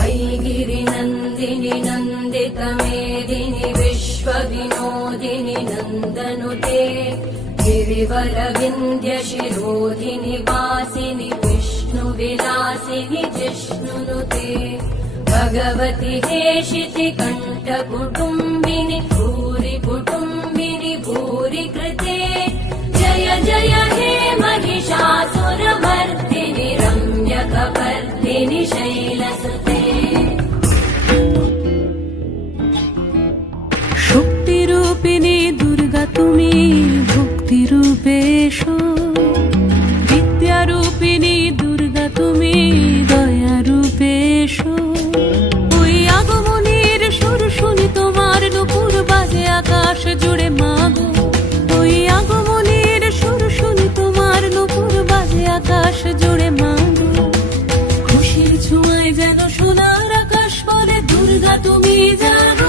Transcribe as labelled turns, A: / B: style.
A: अयि गिरिनन्दिनि नन्दित मेदिनि विश्वविनोदिनि नन्दनुते। गिरिवरविन्द्यशिरोधिनि वासिनि विष्णुविलासिनि जिष्णुनुते। भगवति हेशिति कण्ठकुटुम्बिनि पूरिपुटु فكبرتني شيلستي
B: শক্তি রূপিণী দুর্গা তুমি ভক্তি রূপে এসো বিদ্যা ওই আগমনের সুর শুনি তোমার নুপুর বাজে আকাশ জুড়ে दुर्गा तुम्ही जा.